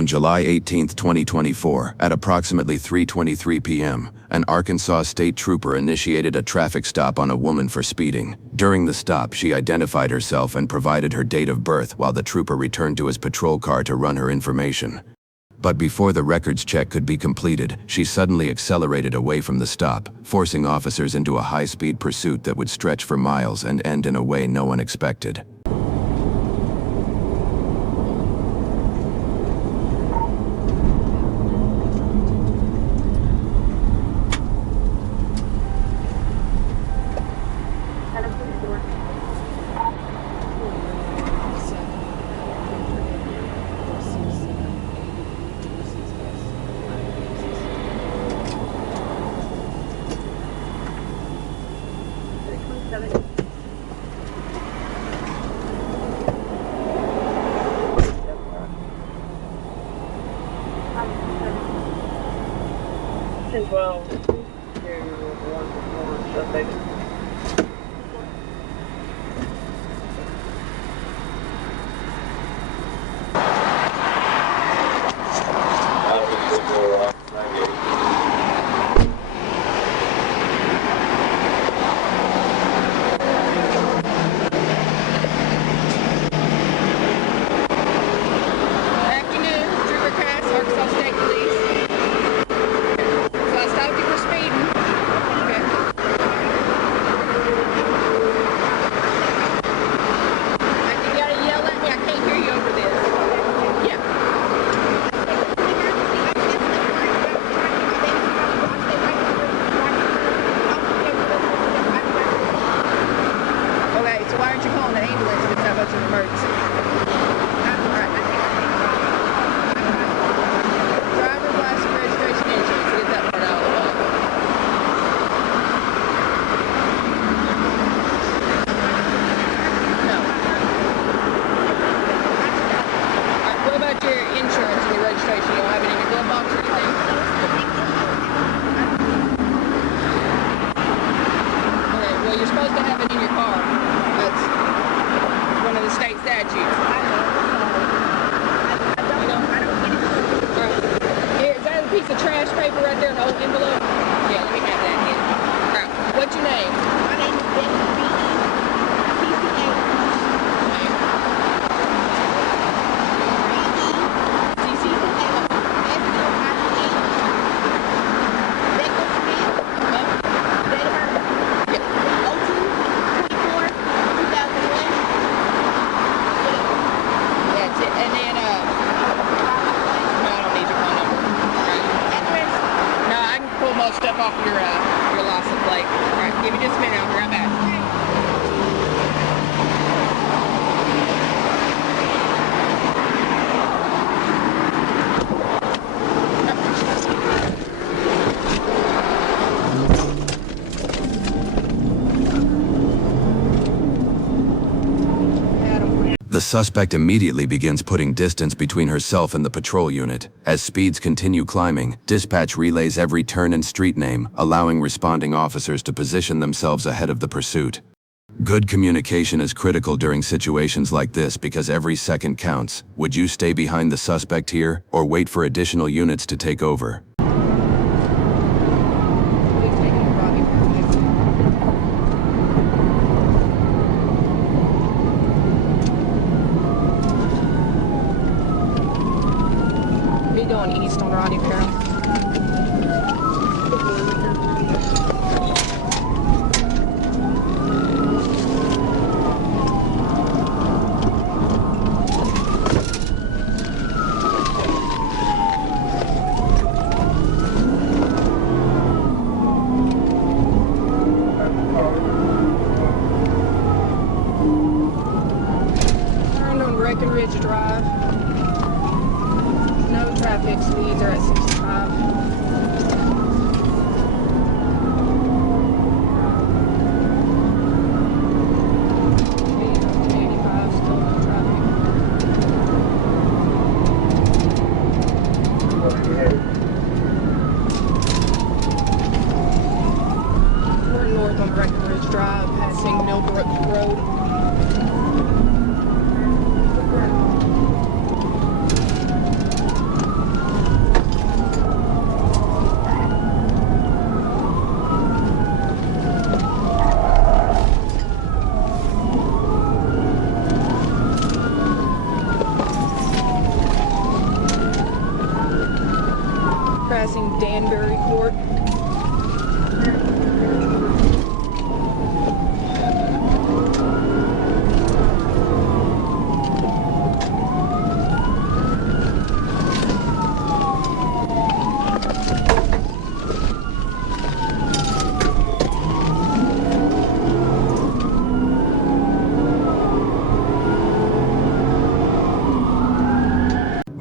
On July 18, 2024, at approximately 3:23 p.m., an Arkansas state trooper initiated a traffic stop on a woman for speeding. During the stop, she identified herself and provided her date of birth while the trooper returned to his patrol car to run her information. But before the records check could be completed, she suddenly accelerated away from the stop, forcing officers into a high-speed pursuit that would stretch for miles and end in a way no one expected. Well, to one before Sunday. The suspect immediately begins putting distance between herself and the patrol unit. As speeds continue climbing, dispatch relays every turn and street name, allowing responding officers to position themselves ahead of the pursuit. Good communication is critical during situations like this because every second counts. Would you stay behind the suspect here, or wait for additional units to take over? Going east on Rodney Peril. Turned on Breckenridge Drive. No traffic, speeds are at 65. We're north on Breckenridge Drive, passing Millbrook Road.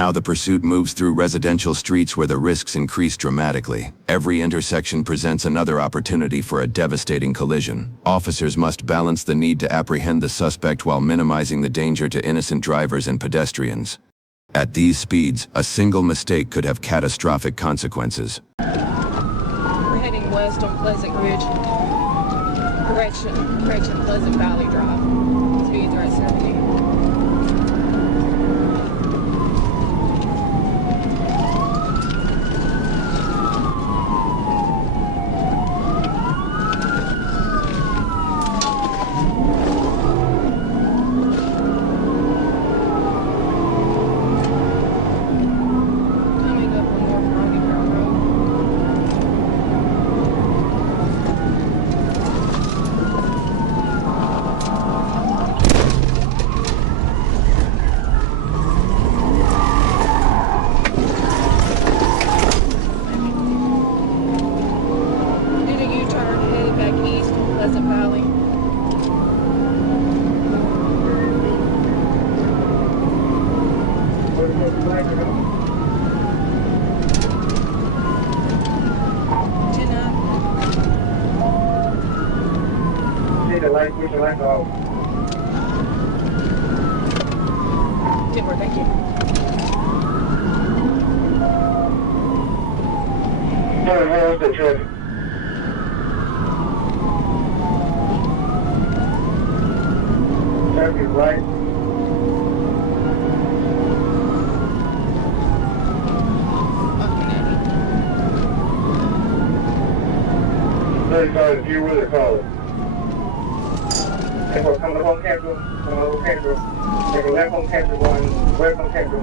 Now the pursuit moves through residential streets where the risks increase dramatically. Every intersection presents another opportunity for a devastating collision. Officers must balance the need to apprehend the suspect while minimizing the danger to innocent drivers and pedestrians. At these speeds, a single mistake could have catastrophic consequences. We're heading west on Pleasant Ridge. Correction, Pleasant Valley Drive. Speeds are at 70. Push the lights off. Timber, thank you. Where's the traffic? Traffic light. Fucking 35 if you really call it. Come to home camera. Take a left home camera, one west home camera.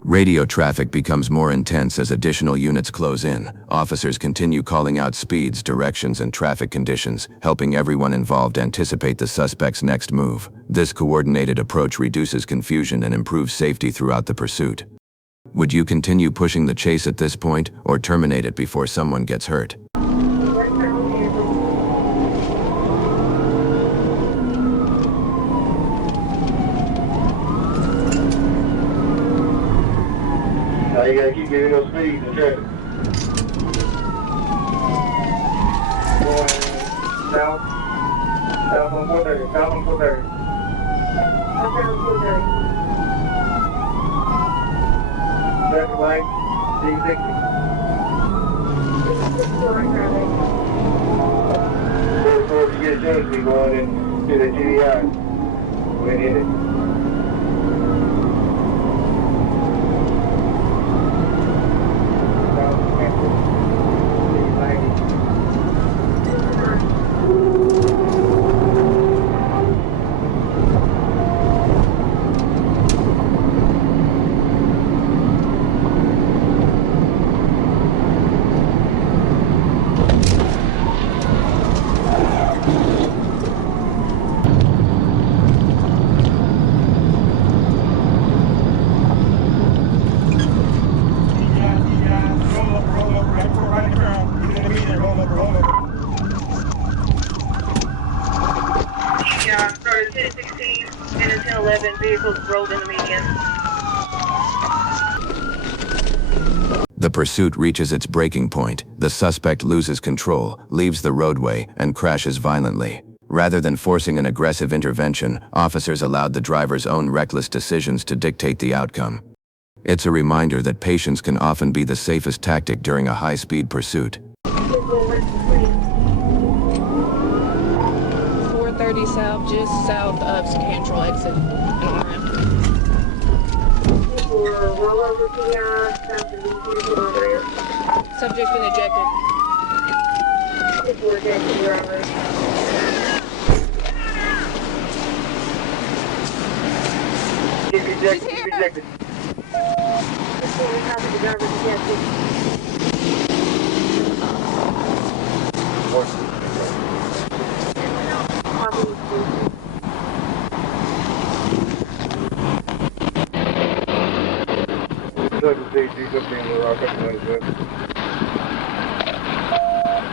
Radio traffic becomes more intense as additional units close in. Officers continue calling out speeds, directions, and traffic conditions, helping everyone involved anticipate the suspect's next move. This coordinated approach reduces confusion and improves safety throughout the pursuit. Would you continue pushing the chase at this point, or terminate it before someone gets hurt? You gotta keep giving those speeds and traffic. Going south on 430, south on 430. Traffic light, D60. If you get a chance, we go on and do the GDI. Go ahead and hit it. Started 10:16 and at 10:11 vehicles rolled in the median. The pursuit reaches its breaking point. The suspect loses control, leaves the roadway, and crashes violently. Rather than forcing an aggressive intervention, officers allowed the driver's own reckless decisions to dictate the outcome. It's a reminder that patience can often be the safest tactic during a high-speed pursuit. 430 south, just south of Cantrell exit and on ramp. Subject's been ejected. Rejected, rejected.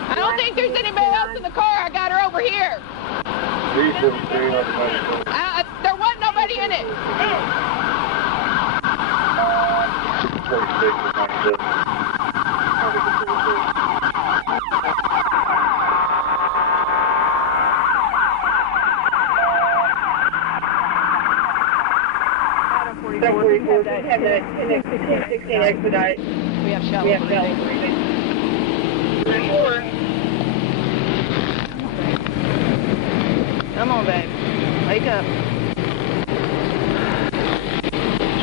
I don't think there's anybody else in the car. I got her over here. There wasn't nobody in it. Have that 1016 expedite. We have shallow breathing. 3-4. Come on, babe. Wake up.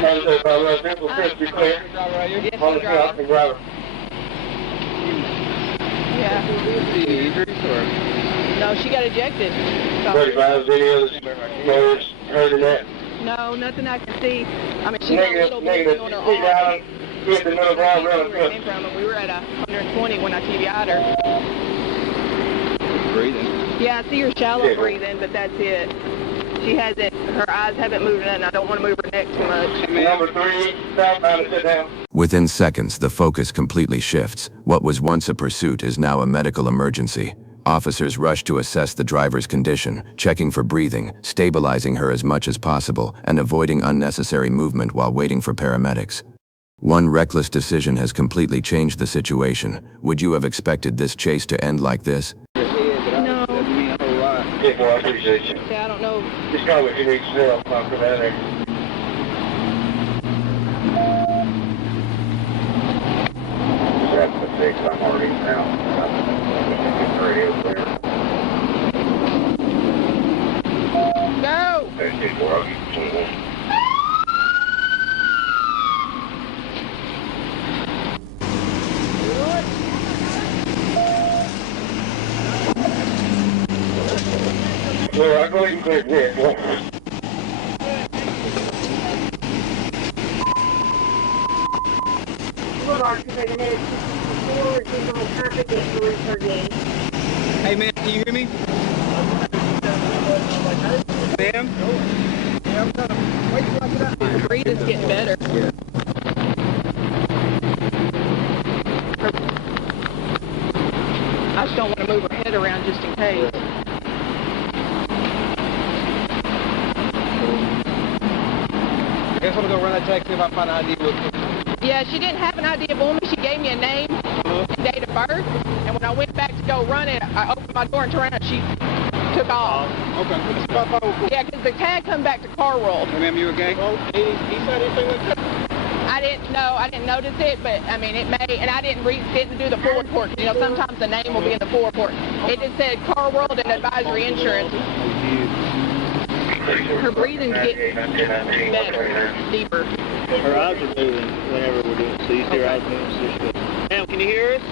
Yes, you drive. Yeah. No, she got ejected. So, 35 videos, motors, heard of that. no, nothing I can see. I mean, she got a little Negative, bleeding on her see down, arm. get the middle ground, Where really it good. came from, and we were at 120 when I TBI'd her. Breathing. Yeah, I see her shallow breathing, but that's it. She hasn't, her eyes haven't moved, and I don't want to move her neck too much. Number 3, southbound to sit down. Within seconds, the focus completely shifts. What was once a pursuit is now a medical emergency. Officers rush to assess the driver's condition, checking for breathing, stabilizing her as much as possible, and avoiding unnecessary movement while waiting for paramedics. One reckless decision has completely changed the situation. Would you have expected this chase to end like this? No. Yeah, boy, I appreciate you. Yeah, I don't know. Just call what you need to sell, I'll come down there. That's the 6, I'm already now. Radio clear. Go! 34, I'll get 21. Well, I'll go ahead and clear this. Hey, man, can you hear me? Ma'am? Her breathing's getting better. Yeah. I just don't want to move her head around just in case. I guess I'm gonna run that taxi if I find an ID real quick. Yeah, she didn't have an idea for me. She gave me a name and date of birth. And when I went back to go run it, I opened my door and turned around and she took off. Okay. Yeah, because the tag come back to car roll. Hey, ma'am, you okay? I didn't know. I didn't notice it, but I mean, it may. And I didn't do the full report. You know, sometimes the name will be in the full report. It just said car world and advisory insurance. Her breathing's getting better, deeper. Her eyes are moving whenever we're doing it, so you see her eyes moving. So she's good. Ma'am, can you hear us?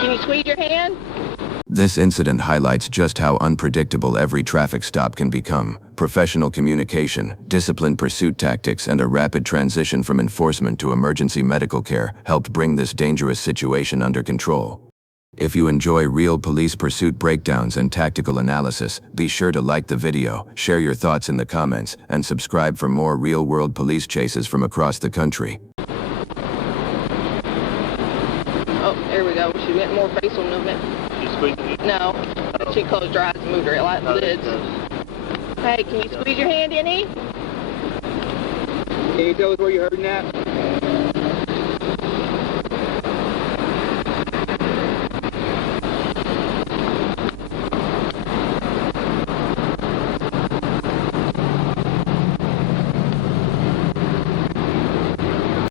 Can you squeeze your hand? This incident highlights just how unpredictable every traffic stop can become. Professional communication, disciplined pursuit tactics, and a rapid transition from enforcement to emergency medical care helped bring this dangerous situation under control. If you enjoy real police pursuit breakdowns and tactical analysis, be sure to like the video, share your thoughts in the comments, and subscribe for more real-world police chases from across the country. Oh, there we go. She went more facial movement. You squeezing it? No, she closed her eyes and moved her lids. Hey, can you squeeze your hand in, E? Can you tell us where you're hurting at?